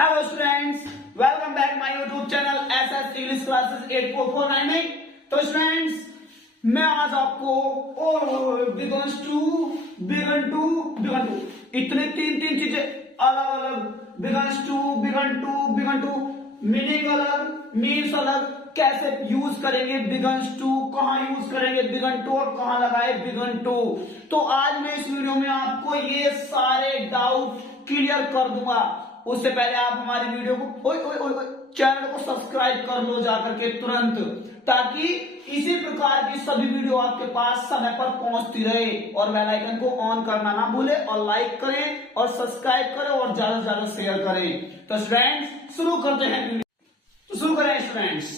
Hello students, welcome back my YouTube channel SS English classes 84499 में। तो students, मैं आज आपको बिगन्स टू इतने तीन चीजें अलग अलग, बिगन टू मीनिंग अलग, मीन्स अलग, कैसे यूज करेंगे बिगन्स टू, कहां यूज करेंगे बिगन टू और कहां लगाए बिगन टू। तो आज मैं इस वीडियो में आपको ये सारे डाउट क्लियर कर दूंगा। उससे पहले आप हमारी वीडियो को चैनल को सब्सक्राइब कर लो जाकर के तुरंत, ताकि इसी प्रकार की सभी वीडियो आपके पास समय पर पहुंचती रहे। और बेल आइकन को ऑन करना ना भूले, और लाइक करें और सब्सक्राइब करें और ज्यादा से ज्यादा शेयर करें। तो स्टूडेंट्स, शुरू करते हैं वीडियो। तो शुरू करें स्टूडेंट्स।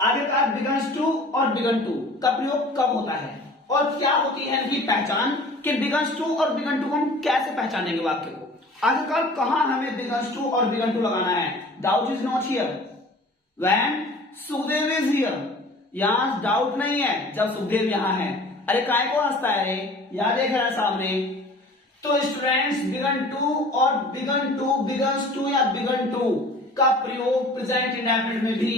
आगे का बिगन्स टू और बिगन टू का प्रयोग कब होता है और क्या होती है इनकी पहचान, कि बिगन्स टू और बिगन टू को हम कैसे पहचानेंगे वाक्य को। आखिरकार कहां हमें बिगन्स टू और बिगन टू लगाना है। Doubt is not here when Sukhdev is here. यहां डाउट नहीं है जब सुखदेव यहां है। अरे काय को हंसता है, यहां देख रहा है सामने। तो स्टूडेंट्स, बिगन टू और बिगन टू, बिगन्स टू या बिगन टू का प्रयोग प्रेजेंट इंडेफिनिट में भी,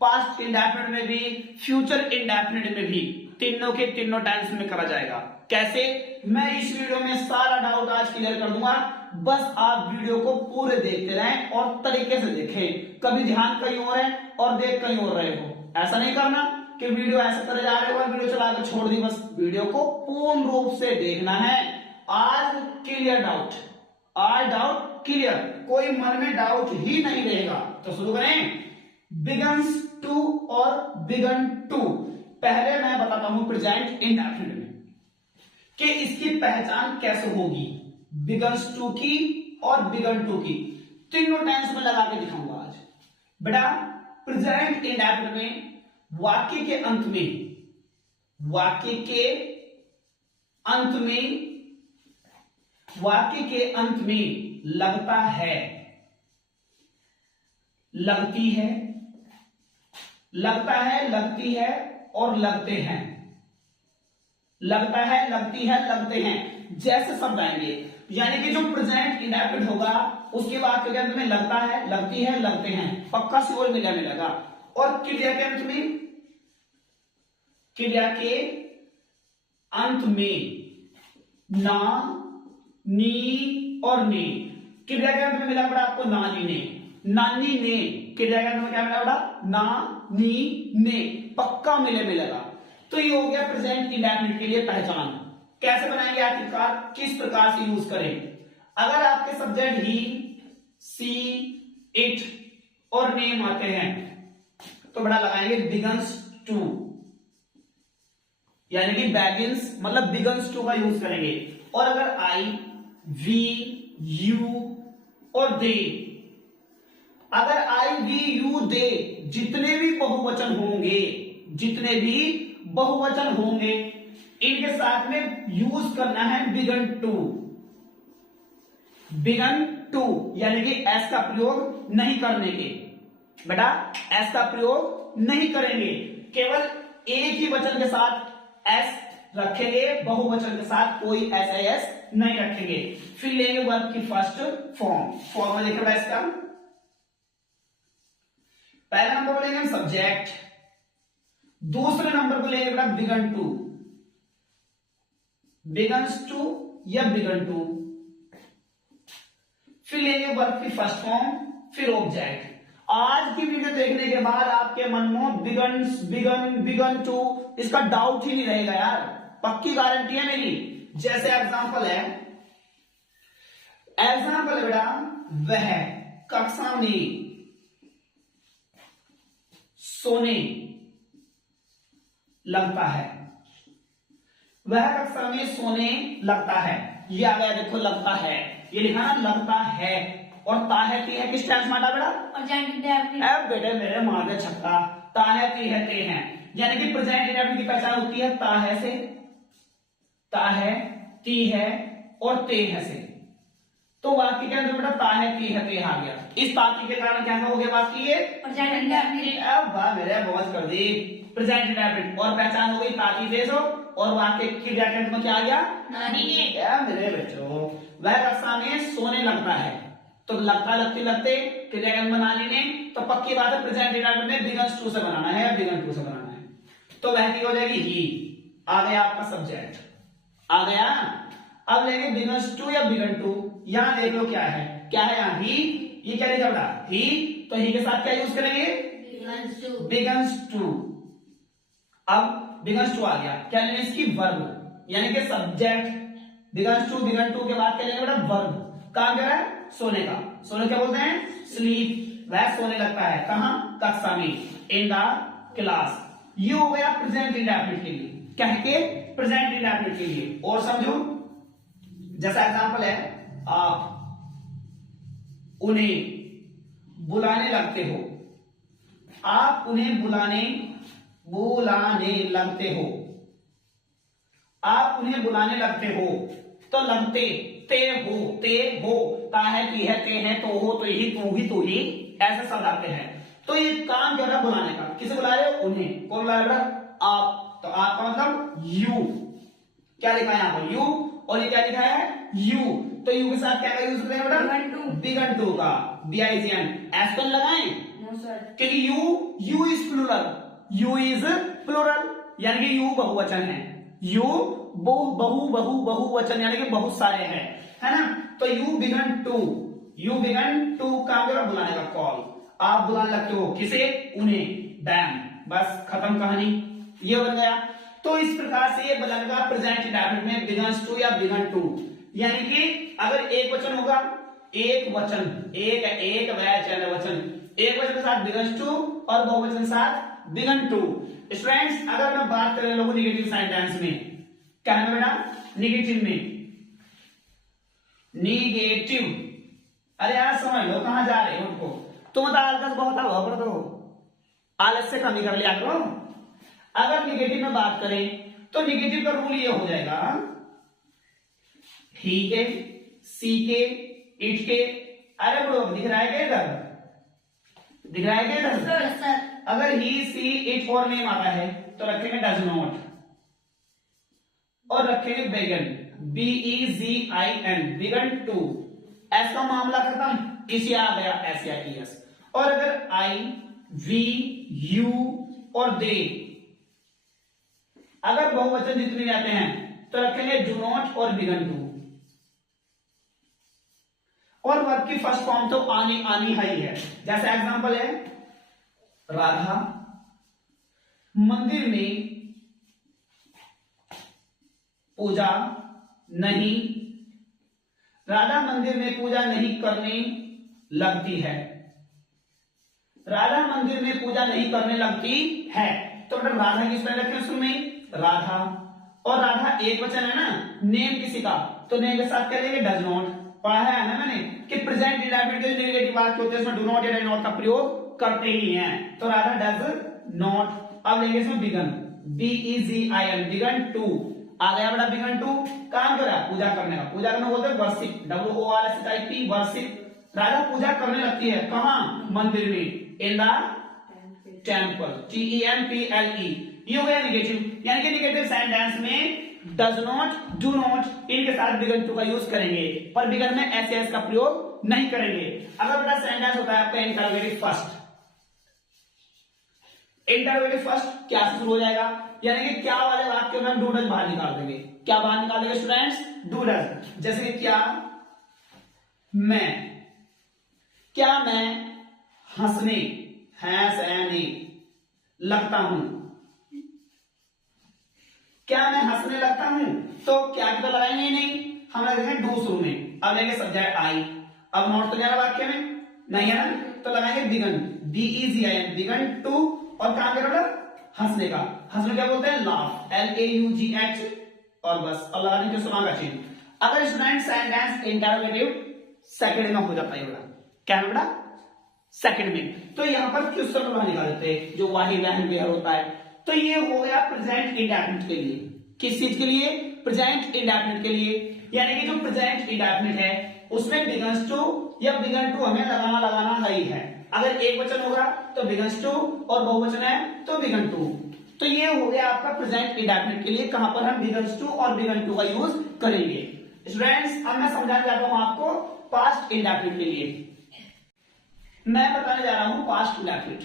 पास्ट इंडेफिनिट में भी, फ्यूचर इंडेफिनिट में भी, तीनों के तीनों टाइम्स में करा जाएगा। कैसे, मैं इस वीडियो में सारा डाउट आज क्लियर कर दूंगा। बस आप वीडियो को पूरे देखते रहें और तरीके से देखें। कभी ध्यान कहीं और है और देख कहीं और रहे हो। ऐसा नहीं करना कि वीडियो ऐसे करे जा रहे हो और वीडियो चला के छोड़ दी। बस वीडियो को पूर्ण रूप से देखना है। आज क्लियर डाउट, आज डाउट क्लियर, कोई मन में डाउट ही नहीं रहेगा। तो शुरू करें। बिगन्स टू और बिगन टू। पहले मैं बताता हूं प्रेजेंट इंडेफिनिट में कि इसकी पहचान कैसे होगी, बिगन्स टू की और बिगन टू की। तीनों टेंस में लगा के दिखाऊंगा आज। बेटा, प्रेजेंट इंडेफिनिट में वाक्य के अंत में, वाक्य के अंत में लगता है, लगती है, लगता है, लगती है और लगते हैं। लगता है, लगती है, लगते हैं जैसे शब्द आएंगे। यानी कि जो प्रेजेंट इंडेफिनिट होगा उसके बाद के अंत में लगता है, लगती है, लगते हैं, पक्का सियोर मिलेगा। और क्रिया के अंत में, क्रिया के अंत में ना, नी और ने। क्रिया के अंत में मिला पड़ा आपको नानी ने, नानी ने। क्रिया के अंत में क्या मिला पड़ा, ना, नी, ने, पक्का मिलेगा। तो ये हो गया प्रेजेंट इंडेफिनिट के लिए पहचान। कैसे बनाएंगे आखिरकार, किस प्रकार से यूज करें। अगर आपके सब्जेक्ट ही, सी, इट और नेम आते हैं तो बड़ा लगाएंगे बिगन्स टू, यानी कि बैगिन्स मतलब बिगन्स टू का यूज करेंगे। और अगर आई, वी, यू और दे, अगर आई, वी, यू, दे जितने भी बहुवचन होंगे, इनके साथ में यूज करना है बिगन टू, यानी कि एस का प्रयोग नहीं करने के। बेटा, एस का प्रयोग नहीं करेंगे, केवल एक ही वचन के साथ एस रखेंगे, बहुवचन के साथ कोई एस नहीं रखेंगे। फिर लेंगे वर्ब की फर्स्ट फॉर्म में लिखेगा इसका। पहले नंबर को लेंगे सब्जेक्ट, दूसरे नंबर को लेंगे बेटा बिगन टू, बिगन्स टू या बिगन टू। फिर लेंगे वर्ब की फर्स्ट फॉर्म, फिर ऑब्जेक्ट। आज की वीडियो देखने के बाद आपके मन में बिगन टू इसका डाउट ही नहीं रहेगा यार, पक्की गारंटी है मेरी। जैसे एग्जांपल है बेटा, वह कक्षा में सोने लगता है, वह कक्षा में सोने लगता है। ये आ गया, देखो लगता है, ये लिखा ना लगता है। और ताहे ती है किस टेंस में आता बेटा, अब बेटे मेरे मार दे छक्का, ताहे ती है ते हैं, यानी कि प्रेजेंट इंडेफिनिट की पहचान होती है ताहे से, ताहे ती है और ते है से। तो वाक्य के अंदर बेटा ताहे ती है ते आ गया। इस ताकी के कारण क्या हो गया वाक्य, ये प्रेजेंट इंडेफिनिट। अब वाह मेरे बहुत कर दी, प्रेजेंट इंडेफिनिट और पहचान हो गई ताकी से। और वाक्य क्रिया के में क्या आ गया, नानी ने। मेरे बच्चों, वह कक्षा में सोने लगता है, तो लगता लगते लगते क्रियागण बना लेने, तो पक्की बात है प्रेजेंट इंडेफिनिट में बिगन्स टू से बनाना है या बिगन टू से बनाना है। तो वह की हो जाएगी ही, आ गया आपका सब्जेक्ट, आ गया। अब लेंगे बिगन्स टू या बिगन टू। यहां देख लो क्या है यहाँ ही, ये क्या लिखा बेटा ही, तो ही के साथ क्या यूज करेंगे बिगन्स टू। अब बिगन्स टू आ गया, क्या लेंगे इसकी वर्ब, यानी कि subject. Begins to begin to के बाद क्या लेंगे बेटा वर्ब, काम क्या है सोने का, सोने क्या बोलते हैं स्लीप, वह सोने लगता है कहां कक्षा में, इन द क्लास। ये हो गया प्रेजेंट इंडेफिनिट के लिए, क्या है कि प्रेजेंट इंडेफिनिट के लिए। और समझो जैसा एग्जांपल है, आप उन्हें बुलाने लगते हो, आप उन्हें बुलाने लगते हो, आप उन्हें बुलाने लगते हो। तो लगते ते हो ता है की है ते है तो हो तो ही तू ही ऐसे शब्द आते हैं। तो ये काम जो है बुलाने का, किसे बुला रहे हो उन्हें, कौन बुला रहे हो आप, तो आपका मतलब यू, क्या लिखा है यहाँ पर यू, और ये क्या लिखा है यू, तो यू के साथ क्या का यूज करेंगे बेटा बिगन टू का, BIGN एस पेन लगाएं क्योंकि you is plural, you is plural यानी कि यू बहुवचन है, यू बहुवचन यानी कि बहुत सारे हैं, है ना। तो यू बिगन टू काम करो बुलाने का कॉल, आप बुलाने लगते हो किसे उन्हें, डैम, बस खत्म कहानी, ये बन गया। तो इस प्रकार से ये बनेगा प्रेजेंट इंडेफिनिट में बिगन्स टू या बिगन टू, यानी कि अगर एक वचन होगा, एक वचन एक वचन के साथ बिगन्स टू और बहुवचन के साथ बिगन टू। स्टूडेंट्स अगर मैं बात करें लोगों निगेटिव सेंटेंस में, क्या है बेटा निगेटिव में, निगेटिव, अरे यार समझ लो कहां जा रहे हो उनको, तुम तो आलस बहुत कर दो, आलस से कमी कर लिया करो। अगर निगेटिव में बात करें तो निगेटिव का रूल ये हो जाएगा, ही के, सी के, इट के, अरे ब्रो दिख रहा है क्या इधर, दिख रहा है क्या इधर। अगर ही सी इट और नेम आता है तो रखेंगे डज नॉट और रखेंगे begin, BEGIN begin to, S का मामला खत्म, इसी आ गया एस या ES। और अगर आई वी यू और दे, अगर बहुवचन जितने जाते हैं तो रखेंगे डू नॉट और बिगन टू। और वर्ब की फर्स्ट फॉर्म तो आनी है ही है, जैसे एग्जांपल है राधा मंदिर में पूजा नहीं, राधा मंदिर में पूजा नहीं करने लगती है, राधा मंदिर में पूजा नहीं करने लगती है। तो मतलब राधा किस में रखें शुरू में राधा, और राधा एक वचन है ना, नेम किसी का, तो नेम के साथ क्या लेंगे डज नॉट। पढ़ा है ना मैंने कि प्रेजेंट इंडेफिनिट के नेगेटिव वाक्य होते हैं उसमें डू नॉट या डज नॉट का प्रयोग करते ही हैं, तो राधा डज नॉट। अब लेंगे इसमें बिगन, BEGIN बिगन टू, आ गया बड़ा बिगन टू, काम कर रहा है पूजा करने का, पूजा करना बोलते हैं वर्शिप, WORSHIP वर्शिप। राधा पूजा करने लगती है कहां मंदिर में, इन द टेम्पल, TEMPLE। ये हो गया निगेटिव, यानी कि निगेटिव सेंटेंस में डज नॉट डू नॉट इनके साथ बिगन टू का यूज करेंगे, पर बिगन में एस का प्रयोग नहीं करेंगे। अगर बेटा सेंटेंस होता है आपका इंटरोगेटिव फर्स्ट, इंटरोगेटिव फर्स्ट क्या से शुरू हो जाएगा, यानी कि क्या वाले वाक्य में हम डू डज बाहर निकाल देंगे, क्या बाहर निकाल देंगे स्टूडेंट्स डू डज। जैसे कि क्या मैं हंसने लगता हूं, क्या मैं हंसने लगता हूं, तो क्या तो लगाएंगे नहीं, हम लगाएंगे डू शुरू में। अब लेंगे सब्जेक्ट आई, अब नॉट तो जाएगा वाक्य में नहीं है ना, तो लगाएंगे बिगन, BEGIN बिगन टू, और काम करोगे हंसने का, हंसने क्या बोलते हैं लाफ, LAUGH, और बस अब लगाने के सुना का चिन्ह। अगर स्टूडेंट सेंटेंस इंटरोगेटिव सेकंड में हो जाता है बेटा, क्या है बेटा सेकंड में, तो यहां पर क्वेश्चन बाहर निकाल देते हैं जो वाही वहन वेयर होता है। तो ये हो गया प्रेजेंट इंडेफिनिट के लिए, किस चीज के लिए प्रेजेंट इंडेफिनिट के लिए, यानी कि जो प्रेजेंट इंडेफिनिट है उसमें बिगन्स टू या बिगन टू हमें लगाना ही है। अगर एक वचन होगा तो बिगन्स टू और बहुवचन है तो बिगन टू। तो ये हो गया आपका प्रेजेंट इंडेफिनिट के लिए, कहां पर हम बिगन्स टू और बिगन टू का यूज करेंगे। स्टूडेंट्स अब मैं समझाना चाहता हूं आपको पास्ट इंडेफिनिट के लिए मैं बताने जा रहा हूं पास्ट इंडेफिनिट।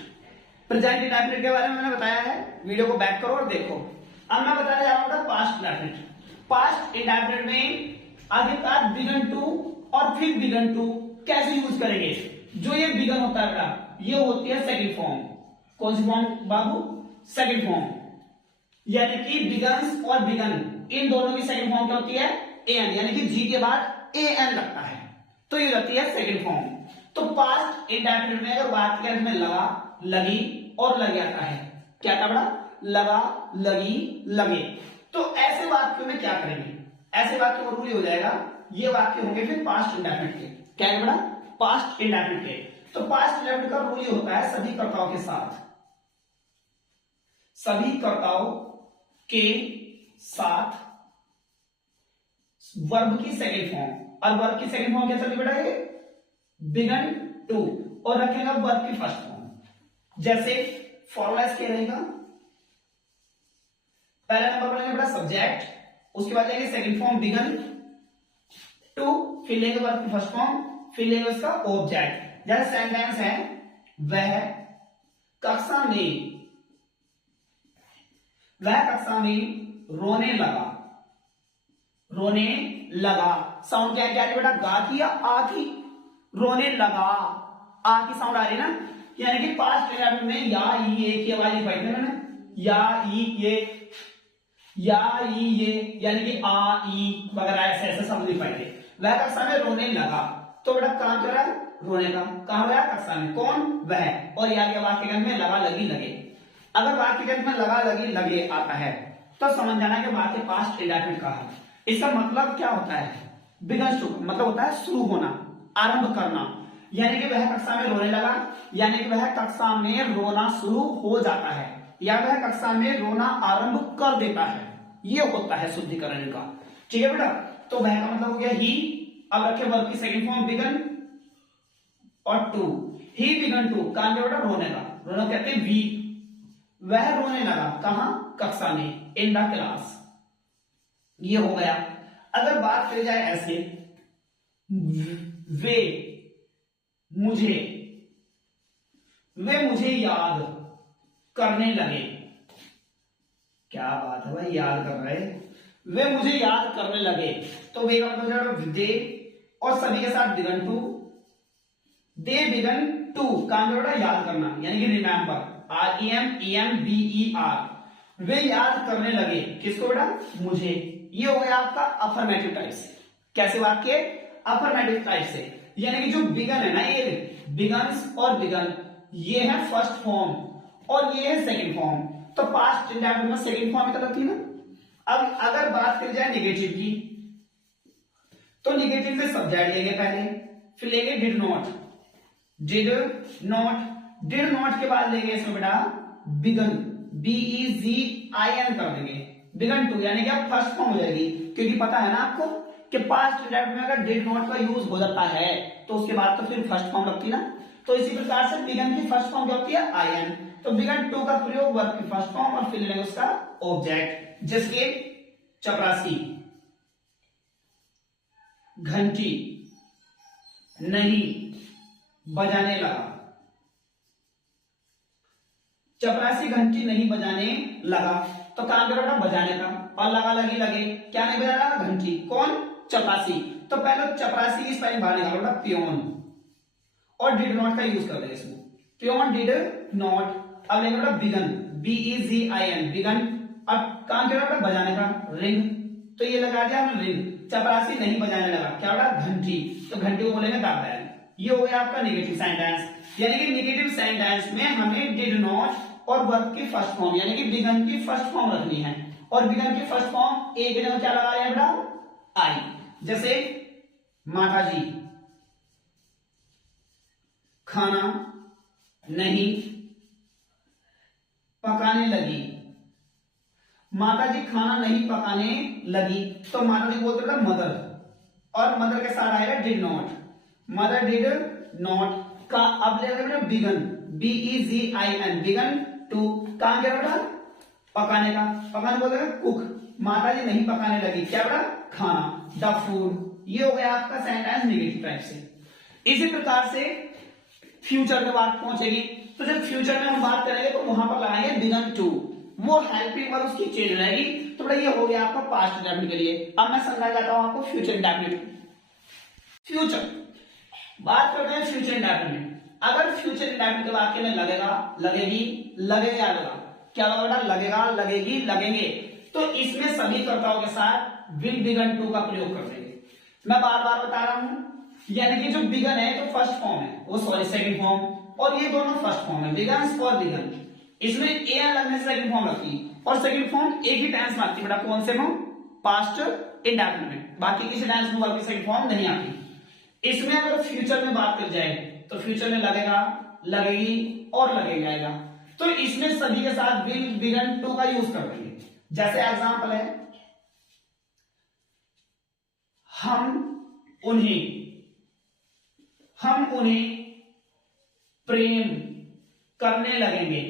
प्रेजेंट इंडेफिनिट के बारे में मैंने बताया है, वीडियो को बैक करो और देखो। अब मैं बताने जा रहा हूं पास्ट इंडेफिनिट। पास्ट इंडेफिनिट में आगे का बिगन टू और फिर बिगन टू कैसे यूज करेंगे। जो ये बिगन होता है बेटा, ये होती है सेकंड फॉर्म। कौन सी फॉर्म बाबू? Second form. यानी कि बिगन्स और बिगन इन दोनों की सेकंड फॉर्म क्या होती है? एन, यानी कि जी के बाद ए एन लगता है, तो ये रहती है सेकंड फॉर्म। तो पास्ट इंडेफिनिट में अगर बात करें में लगा, लगी और लग जाता है, क्या था बड़ा? लगा, लगी, लगे। तो ऐसे वाक्यों में क्या करेंगे? ऐसे वाक्यों में रूल हो जाएगा, ये वाक्य होंगे फिर पास्ट इंडेफिनिट के। क्या है बड़ा? पास्ट इंडेफिनिट के। तो पास्ट इंडेफिनिट का रूल ये होता है सभी कर्ताओं के साथ, सभी कर्ताओं के साथ वर्ब की सेकंड फॉर्म। और वर्ब की सेकंड फॉर्म क्या चलती बेटा? ये बिगन टू, और रखेगा वर्ब की फर्स्ट फॉर्म। जैसे फॉर्मूला इसके रहेगा, पहला नंबर पर लेंगे बेटा सब्जेक्ट, उसके बाद लेंगे सेकंड फॉर्म बिगन टू, फिर लेंगे वर्ब की फर्स्ट फॉर्म, फिर लेंगे उसका ऑब्जेक्ट। जैसे सेंटेंस है, वह कक्षा में रोने लगा। रोने लगा साउंड क्या है बेटा? गा की या आ की? रोने लगा, आ की साउंड आ रही है ना, यानी कि पास्ट इंडेफिनिट में या ई ये की आवाज लिखवाई थी मैंने, या ई ये, या ई ये, यानी कि आ ई वगैरह ऐसे ऐसे सब लिखवाई थे। वह कक्षा में रोने लगा, तो बेटा काम कर रहा है रोने का, कहा गया कक्षा में, कौन? वह। और या के वाक्य गंध में लगा, लगी, लगे। अगर वाक्य गंध में लगा, लगी, लगे आता है तो समझ जाना कि वाक्य पास्ट इंडेफिनिट का है। इसका मतलब क्या होता है? बिगन टू मतलब होता है शुरू होना, आरंभ करना। यानी कि वह कक्षा में रोने लगा, यानी कि वह कक्षा में रोना शुरू हो जाता है, या वह कक्षा में रोना आरंभ कर देता है। यह होता है शुद्धिकरण का। ठीक है बेटा? तो वह का मतलब हो गया ही। अब रखे वर्ब की सेकंड फॉर्म बिगन और टू, ही बिगन टू, काम क्या बेटा? रोने का। रोना कहते हैं वी। वह रोने लगा, कहां? कक्षा में, इन द क्लास। ये हो गया। अगर बात की जाए ऐसे, वे मुझे याद करने लगे। क्या बात है भाई, याद कर रहे। वे मुझे याद करने लगे, तो वे का मतलब दे, और सभी के साथ begin to, they begin to, काम क्या बेटा? याद करना, यानी कि रिमेंबर, REMEMBER। वे याद करने लगे, किसको बेटा? मुझे। ये हो गया आपका अफर्मेटिव टाइप से। कैसे वाक्य? अफर्मेटिव टाइप से। यानी कि जो बिगन है ना, ये बिगन्स और बिगन, ये है फर्स्ट फॉर्म और ये है सेकंड फॉर्म। तो पास्ट इंडेफिनिट में सेकंड फॉर्म निकल आती है ना। अब अगर बात की जाए नेगेटिव की, तो नेगेटिव में सब्जेक्ट लेंगे पहले, फिर लेंगे डिड नॉट। डिड नॉट के बाद लेंगे इसमें बेटा बिगन, BEGIN कर देंगे, बिगन टू, यानी कि अब फर्स्ट फॉर्म हो जाएगी। क्योंकि पता है ना आपको कि पास्ट इंडेफिनिट में अगर डिड नॉट का यूज हो जाता है तो उसके बाद तो फिर फर्स्ट फॉर्म लगती ना। तो इसी प्रकार से बिगन की फर्स्ट फॉर्म क्या होती है? IN। तो बिगन टू का प्रयोग वर्ब की फर्स्ट फॉर्म और फिर लेंगे उसका ऑब्जेक्ट। जिसके चपरासी घंटी नहीं बजाने लगा। चपरासी घंटी नहीं बजाने लगा, तो काम करो बेटा बजाने का, और लगा, लगी, लगे। क्या नहीं बजा रहा? घंटी। कौन? चपरासी। तो पहले चपरासी की स्पेलिंग बाहर निकालो बेटा, पियोन, और डिड नॉट का यूज कर देंगे इसमें, पियोन डिड नॉट। अब लेंगे बेटा बिगन, BEGIN, बिगन। अब काम करो बेटा बजाने का, रिंग, तो ये लगा दिया हमने रिंग। चपरासी नहीं बजाने लगा, क्या बेटा? घंटी, तो घंटी को बोलेंगे द बेल। ये हो गया आपका नेगेटिव सेंटेंस। यानी कि नेगेटिव सेंटेंस में हमें डिड नॉट और वर्ब की फर्स्ट फॉर्म यानी कि बिगन की फर्स्ट फॉर्म रखनी है, और बिगन की फर्स्ट फॉर्म एक जगह क्या लगा रहे हैं बेटा? आई। जैसे माताजी खाना नहीं पकाने लगी। माताजी खाना नहीं पकाने लगी, तो माताजी बोलते बेटा मदर, और मदर के साथ आएगा did not, mother did not का। अब ले बेटा बिगन, BEGIN, बिगन टू, काम क्या बेटा? पकाने का। पकाने बोलते हैं कुक। माताजी नहीं पकाने लगी, क्या बेटा? खाना, द फूड। ये हो गया आपका सेंटेंस नेगेटिव टाइप से। इसी प्रकार से फ्यूचर में बात पहुंचेगी, तो जब फ्यूचर में हम बात करेंगे तो वहां पर लगाएंगे बिगन टू, वो हेल्पिंग वर्ब उसकी चेंज रहेगी। तो बड़ा ये हो गया आपका पास्ट इंडेफिनिट के लिए। अब मैं समझा जाता हूं आपको फ्यूचर इंडेफिनिट। फ्यूचर बात करते हैं फ्यूचर इंडेफिनिट में। अगर फ्यूचर इंडेफिनिट के वाक्य में लगेगा, लगेगी, लगेगा, क्या होगा, लगेगा, लगेगी, लगेंगे, तो इसमें सभी कर्ताओं के साथ विल बिगन टू का प्रयोग कर देंगे। मैं बार बार बता रहा हूं, यानी कि जो बिगन है तो फर्स्ट फॉर्म है, वो सॉरी सेकंड फॉर्म, और ये दोनों फर्स्ट फॉर्म है, बिगन्स और बिगन। इसमें ए लगने से सेकंड फॉर्म लगती है, और सेकंड फॉर्म एक ही टेंस में आती है बेटा, कौन से में, पास्ट इंडेफिनिट में, बाकी किसी टेंस में वर्ब की सेकंड फॉर्म नहीं आती। इसमें अगर फ्यूचर में बात कर जाए तो फ्यूचर में लगेगा, लगेगी और लगेगा आएगा, तो इसमें सभी के साथ विल बिगन टू का यूज कर देंगे। जैसे एग्जांपल है, हम उन्हें प्रेम करने लगेंगे,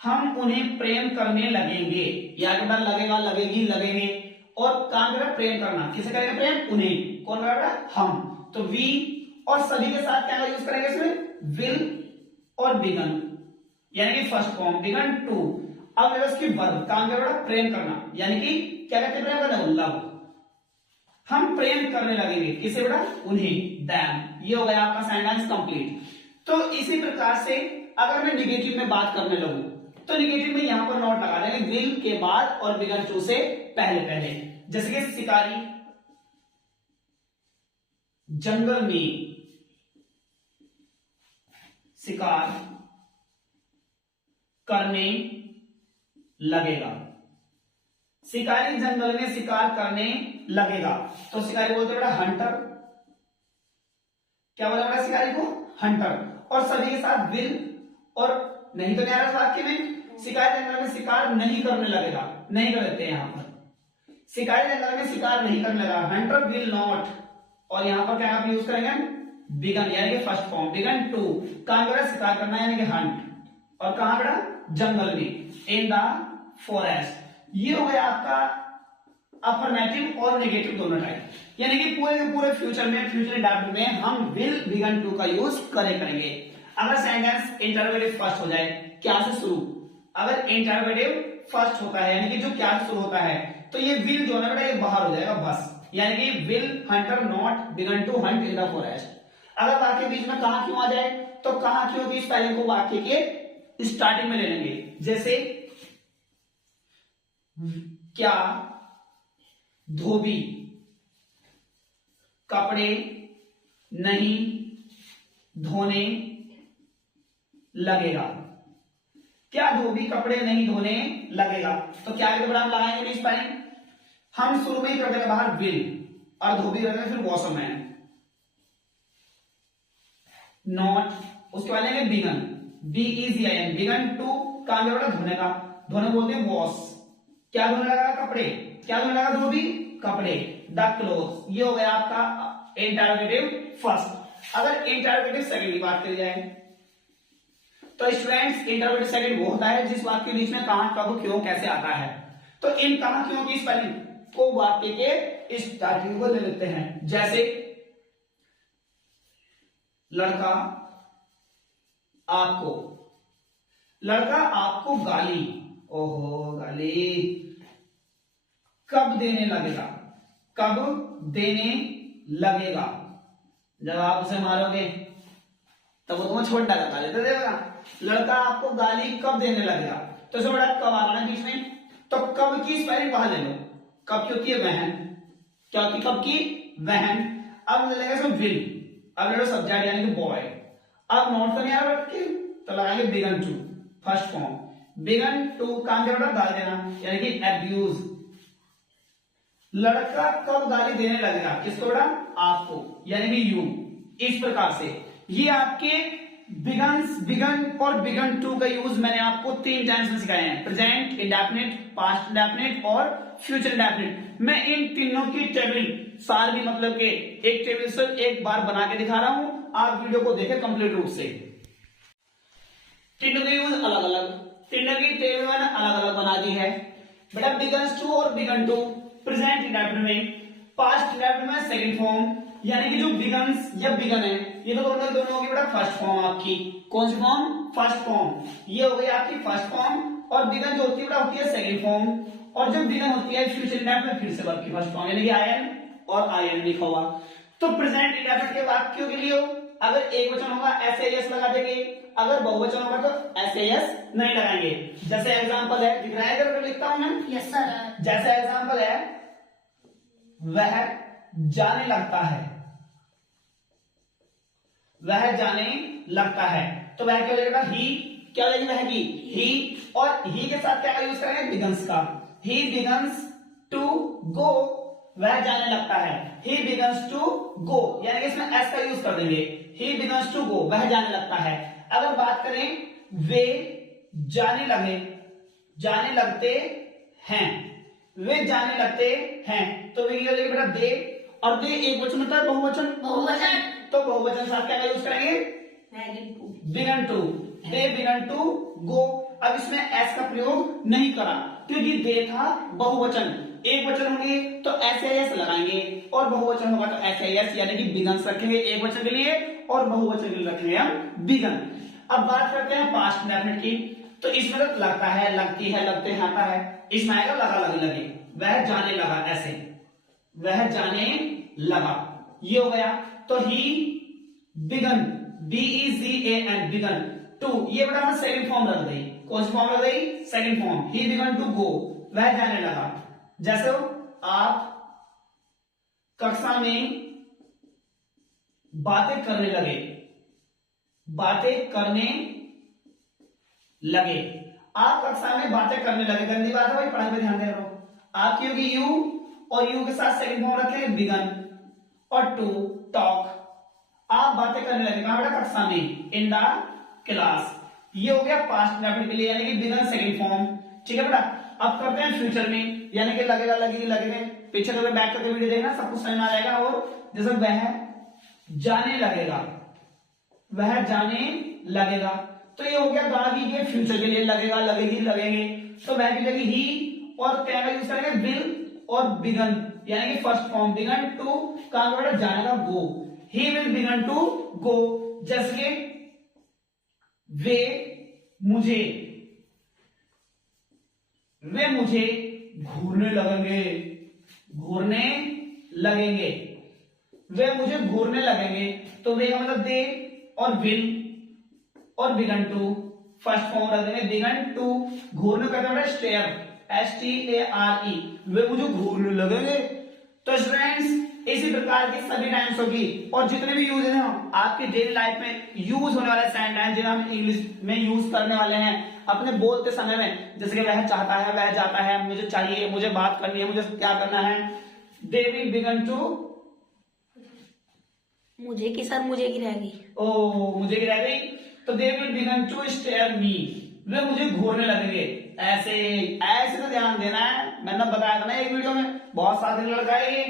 हम उन्हें प्रेम करने लगेंगे, या लगेगा, लगेगी, लगेंगे, और काम करेगा प्रेम करना, किसे करेगा प्रेम, उन्हें, कौन करेगा, हम, तो वी, और सभी के साथ क्या यूज करेंगे इसमें, विल और बिगन, यानी कि फर्स्ट फॉर्म बिगन टू। अब इसकी वर्ब, काम करेगा प्रेम करना, यानी कि क्या कहते हैं प्रेम करना, लव, हम प्रेम करने लगेंगे, किसे बेटा, उन्हें, दैम। ये हो गया आपका सेंटेंस कंप्लीट। तो इसी प्रकार से अगर मैं निगेटिव में बात करने लगूं तो निगेटिव में यहां पर नोट लगा देंगे विल के बाद और बिगन टू से पहले पहले। जैसे कि शिकारी जंगल में शिकार करने लगेगा, शिकारी जंगल में शिकार करने लगेगा, तो शिकारी बोलते बेटा हंटर, क्या बोला बेटा शिकारी को, हंटर, और सभी के साथ विल, और नहीं तो क्या वाक्य में, शिकारी जंगल में शिकार नहीं करने लगेगा, नहीं कर देते हैं यहां पर, शिकारी जंगल में शिकार नहीं करने लगा, हंटर विल नॉट, और यहां पर क्या आप यूज करेंगे, बिगन, यानी कि फर्स्ट फॉर्म बिगन टू, कहां पर शिकार करना यानी कि हंट, और कहां बेटा, जंगल में, इन द फॉरेस्ट। ये हो गया आपका अफर्मेटिव और नेगेटिव दोनों टाइप, यानी कि पूरे के पूरे फ्यूचर में, फ्यूचर इंडेफिनिट में हम विल बिगन टू का यूज करेंगे। अगर सेंटेंस इंटरोगेटिव फर्स्ट हो जाए, क्या से शुरू, अगर इंटरोगेटिव फर्स्ट होता है, यानी कि जो क्या से शुरू होता है, तो ये विल जो है बेटा ये बाहर हो जाएगा बस, यानी कि will hunter not begin to hunt in the forest. अगर वाक्य बीच में कहां क्यों आ जाए, तो कहां क्यों की स्पेलिंग को वाक्य के स्टार्टिंग में ले लेंगे। जैसे क्या धोबी कपड़े नहीं धोने लगेगा, क्या धोबी कपड़े नहीं धोने लगेगा, तो क्या हम लगाएंगे स्पेलिंग, हम शुरू में ही कर देंगे बाहर विल, और धोबी कर देंगे फिर वॉशमैन, नॉट, उसके बाद लेंगे बिगन, BEGIN, बिगन टू, काम बेटा धोने का, धोने बोलते हैं वॉश, क्या धोने लगा कपड़े, क्या धोने लगा धोबी कपड़े, द क्लोथ। ये हो गया आपका इंटरोगेटिव फर्स्ट। अगर इंटरोगेटिव सेकंड की बात करी जाए तो स्टूडेंट्स इंटरोगेटिव सेकंड वो होता है जिस वाक्य के बीच में कहां, कब, क्यों, कैसे आता है। तो इन कहां क्यों की स्पेलिंग को वाक्य के स्टार्टिंग को ले लेते हैं। जैसे लड़का आपको गाली, ओहो गाली कब देने लगेगा, कब देने लगेगा, जब आप उसे मारोगे तब वो तुम्हें छोड़ डाला गाली तो देगा। लड़का आपको गाली कब देने लगेगा, तो इसमें बड़ा कब आ रहा है बीच में, तो कब की स्पेलिंग बाहर ले लो, कब की होती है वहन, क्या होती है कब की, वहन। अब लगेगा इसमें विल, अब ले लो सब्जेक्ट यानी कि बॉय, अब नॉट तो नहीं आ रहा तो लगाएंगे begin to, first form, begin to काम क्या बेटा डाल देना, यानी कि एब्यूज। लड़का कब गाली देने लगेगा, किसको बेटा, आपको, यानी कि यू। इस प्रकार से ये आपके बिगन और बिगन टू का यूज मैंने आपको 3 टाइम्स में सिखाए हैं, प्रेजेंट इंडेफिनिट, पास्ट इंडेफिनिट और फ्यूचर इंडेफिनिट। मैं इन तीनों की टेबल सार भी मतलब के एक टेबल से एक बार बना के दिखा रहा हूं, आप वीडियो को देखें कंप्लीट रूप से। तीनों के यूज अलग अलग, तीनों की टेबल मैंने अलग अलग बना दी है बेटा। बिगन्स टू और बिगन टू प्रेजेंट इंडेफिनिट में, पास्ट इंडेफिनिट में सेकंड फॉर्म, यानी कि जो बिगन्स या बिगन है ये तो दोनों होगी बेटा फर्स्ट फॉर्म आपकी। कौन सी फॉर्म? First form. ये हो गई आपकी फर्स्ट फॉर्म, और बिगन जो होती है बेटा होती है सेकंड फॉर्म, और जब बिगन होती है फ्यूचर इंडेफिनिट फिर से वर्ब की फर्स्ट फॉर्म, यानी कि आई एम और आई एम लिखा हुआ। तो प्रेजेंट इंडेफिनिट के वाक्यों के लिए अगर एक वचन होगा एसएएस लगा देंगे, अगर बहुवचन होगा तो एसएएस नहीं लगाएंगे। जैसे एग्जांपल है, दिख रहा है अगर लिखता हूं मैं? Yes sir. जैसे एग्जांपल है, वह जाने लगता है, वह जाने लगता है, तो वह क्या हो जाएगा? ही। क्या हो जाएगी? वह की ही, और ही के साथ क्या यूज करेंगे? बिगन्स का। ही बिगन्स टू गो, वह जाने लगता है। ही बिगन्स टू गो, यानी कि इसमें एस का यूज कर देंगे। ही बिगन्स टू गो, वह जाने लगता है। अगर बात करें वे जाने लगे, जाने लगते हैं, वे जाने लगते हैं, तो वे क्या हो जाएगा बेटा? दे, और दे एक वचन होता है बहुवचन, बहुवचन, तो बहुवचन साथ क्या यूज करेंगे? Begin to, they begin to go. अब इसमें एस का प्रयोग नहीं करा क्योंकि दे था बहुवचन, एक वचन होंगे तो एसएएस लगाएंगे, और बहुवचन होगा तो एसएएस, यानी कि बिगन्स रखेंगे एक वचन के लिए और बहुवचन के लिए रखेंगे हम बिगन। अब बात करते हैं पास्ट इंडेफिनिट की, तो इसमें तो लगता है, लगती है, लगते हैं आता है, इसमें आएगा लगा लगे लगे। वह जाने लगा, ऐसे वह जाने लगा, ये हो गया। तो he began, BEGAN began to, ये बेटा हमने सेकंड फॉर्म रख दी। कौन सी फॉर्म रख दी? Second form. He begin to go, वह जाने लगा। जैसे आप कक्षा में बातें करने लगे, बातें करने लगे, आप कक्षा में बातें करने लगे, गंदी बात है भाई, पढ़ाई पे ध्यान दे रहा हूं। आपकी होगी यू, और यू के साथ सेकंड फॉर्म रखेंगे बिगन, और टू टॉक, आप बातें करने लगे कहां बेटा? कक्षा में, इन द क्लास। ये हो गया पास्ट इंडेफिनिट के लिए, यानी कि बिगन सेकंड फॉर्म। ठीक है बेटा। अब करते हैं फ्यूचर में, यानी कि लगेगा, लगेगी, लगेंगे। पीछे करके बैक करके वीडियो देखना, सब कुछ समझ में आ जाएगा। और जैसे वह जाने लगेगा, वह जाने लगेगा, तो ये हो गया दागी के फ्यूचर के लिए, लगेगा, लगेगी, लगेंगे। तो वह की जगह ही और क्या का यूज करेंगे? विल और बिगन, यानी कि फर्स्ट फॉर्म बिगन टू कहां बेटा? जाएगा, go. He will begin to go. जैसे कि वे मुझे घूरने लगेंगे, घूरने लगेंगे, वे मुझे घूरने लगेंगे, तो वे का मतलब दे, और विल और बिगन टू फर्स्ट फॉर्म रख देंगे, बिगन टू। घूरने कहते हैं स्टेयर, STARE, वे मुझे घूरने लगेंगे। तो स्टूडेंट्स इसी प्रकार की सभी टाइम्स होगी, और जितने भी यूज हैं आपके डेली लाइफ में यूज होने वाले सेंटेंस जिन्हें हम इंग्लिश में यूज करने वाले हैं अपने बोलते समय में, जैसे कि वह चाहता है, वह जाता है, मुझे चाहिए, मुझे बात करनी है, मुझे क्या करना है। दे विल बिगन टू, मुझे की सर, मुझे की रहेगी, ओ मुझे की रह गई, तो they will begin to stare me, वे मुझे घूरने लगेंगे। ऐसे ऐसे तो ध्यान देना है, मैंने बताया था ना एक वीडियो में, बहुत सारे लड़का है ये।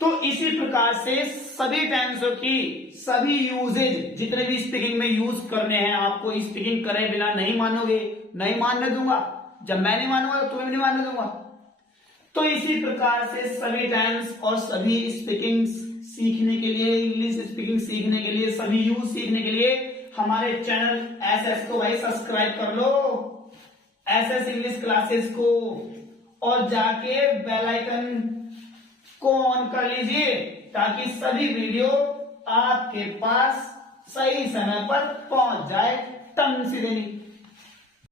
तो इसी प्रकार से सभी टेंसों की सभी यूजेज जितने भी स्पीकिंग में यूज करने हैं, आपको स्पीकिंग करे बिना नहीं मानोगे, नहीं मानने दूंगा। जब मैं नहीं मानूंगा तो तुम्हें नहीं मानने दूंगा। तो इसी प्रकार से सभी टेंस और सभी स्पीकिंग सीखने के लिए, इंग्लिश स्पीकिंग सीखने के लिए, सभी यूज सीखने के लिए हमारे चैनल SS को भाई सब्सक्राइब कर लो, SS इंग्लिश क्लासेस को, और जाके बेल आइकन को ऑन कर लीजिए ताकि सभी वीडियो आपके पास सही समय पर पहुंच जाए। तन से देनी